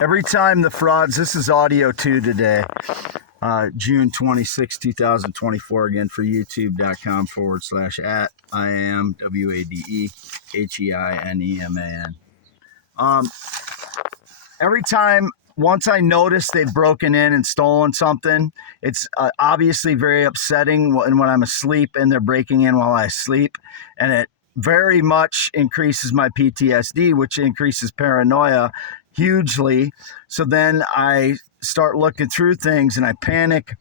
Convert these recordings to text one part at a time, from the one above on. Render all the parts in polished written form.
Every time the frauds, this is audio 2 today, June 26, 2024, again for youtube.com/at I am WADEHEINEMAN. Every time, once I notice they've broken in and stolen something, it's obviously very upsetting when I'm asleep and they're breaking in while I sleep, and it very much increases my PTSD, which increases paranoia hugely. So then I start looking through things and I panic,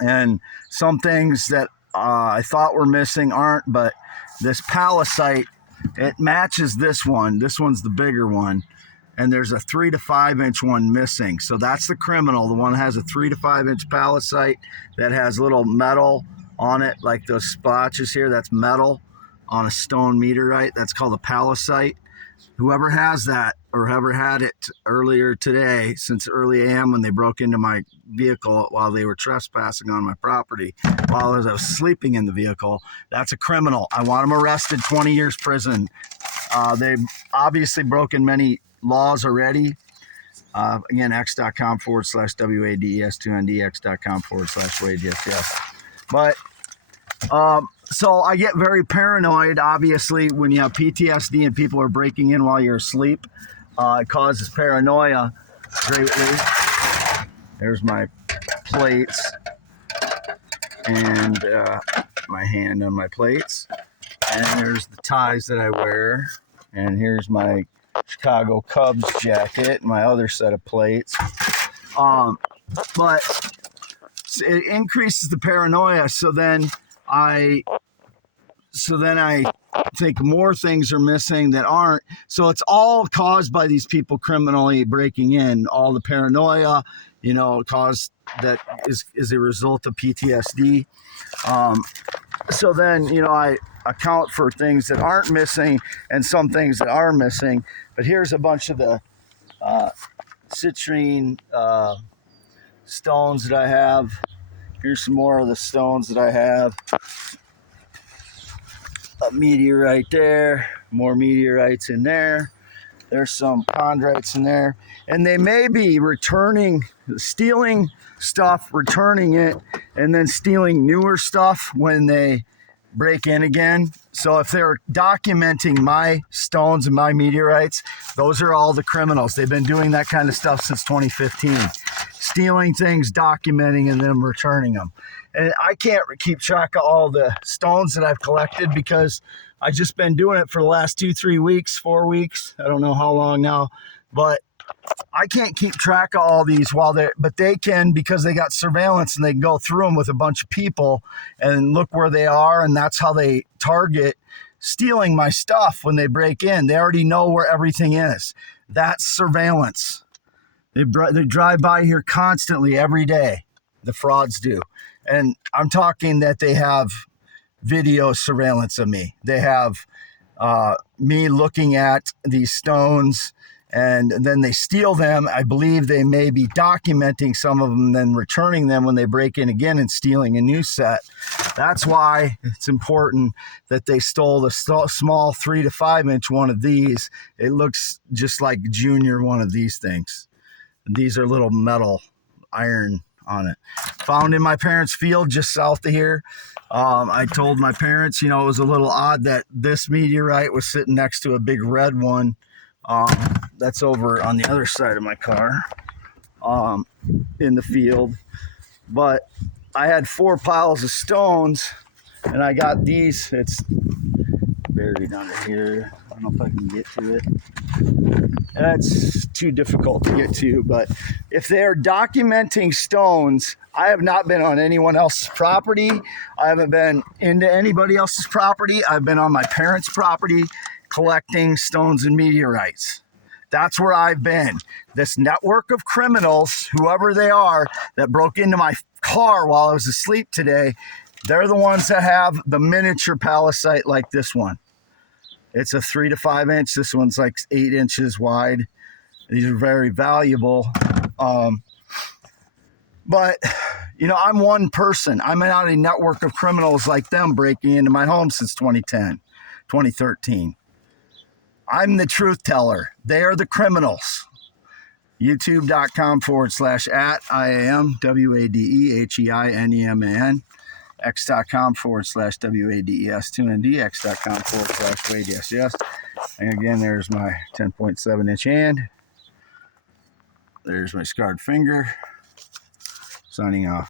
and some things that I thought were missing aren't, but this palisite, it matches this one. This one's the bigger one, and there's a 3 to 5 inch one missing. So that's the criminal. The one that has a 3 to 5 inch palisite that has little metal on it, like those splotches here, that's metal on a stone meteorite. That's called a palisite. Whoever has that, or whoever had it earlier today, since early AM when they broke into my vehicle while they were trespassing on my property, while I was sleeping in the vehicle, that's a criminal. I want them arrested, 20 years prison. They've obviously broken many laws already. Again, x.com/WADES2ND, x.com/WADES. But so I get very paranoid, obviously, when you have PTSD and people are breaking in while you're asleep. It causes paranoia greatly. There's my plates and my hand on my plates. And there's the ties that I wear. And here's my Chicago Cubs jacket, my other set of plates. But it increases the paranoia. So then I think more things are missing that aren't. So it's all caused by these people criminally breaking in. All the paranoia, caused that is a result of PTSD. So then, I account for things that aren't missing and some things that are missing. But here's a bunch of the citrine stones that I have. Here's some more of the stones that I have. A meteorite there, more meteorites in there. There's some chondrites in there. And they may be stealing stuff, returning it, and then stealing newer stuff when they break in again. So if they're documenting my stones and my meteorites, those are all the criminals. They've been doing that kind of stuff since 2015. Stealing things, documenting, and then returning them. And I can't keep track of all the stones that I've collected because I've just been doing it for the last 2-3 weeks, 4 weeks. I don't know how long now, but I can't keep track of all these but they can, because they got surveillance and they can go through them with a bunch of people and look where they are. And that's how they target stealing my stuff when they break in. They already know where everything is. That's surveillance. They drive by here constantly every day. The frauds do. And I'm talking that they have video surveillance of me. They have me looking at these stones, and then they steal them. I believe they may be documenting some of them, then returning them when they break in again and stealing a new set. That's why it's important that they stole the small 3 to 5 inch one of these. It looks just like junior one of these things. These are little metal iron on it. Found in my parents' field just south of here. I told my parents, it was a little odd that this meteorite was sitting next to a big red one that's over on the other side of my car in the field. But I had 4 piles of stones, and I got these. It's buried under here. I don't know if I can get to it. That's too difficult to get to, but if they're documenting stones, I have not been on anyone else's property. I haven't been into anybody else's property. I've been on my parents' property collecting stones and meteorites. That's where I've been. This network of criminals, whoever they are, that broke into my car while I was asleep today, they're the ones that have the miniature palisite like this one. It's a 3 to 5 inch. This one's like 8 inches wide. These are very valuable. But, I'm one person. I'm not a network of criminals like them breaking into my home since 2010, 2013. I'm the truth teller. They are the criminals. youtube.com/@IAMWADEHEINEMAN, x.com/WADES2ND, x.com/Wade, yes, yes. And again, there's my 10.7-inch hand. There's my scarred finger. Signing off.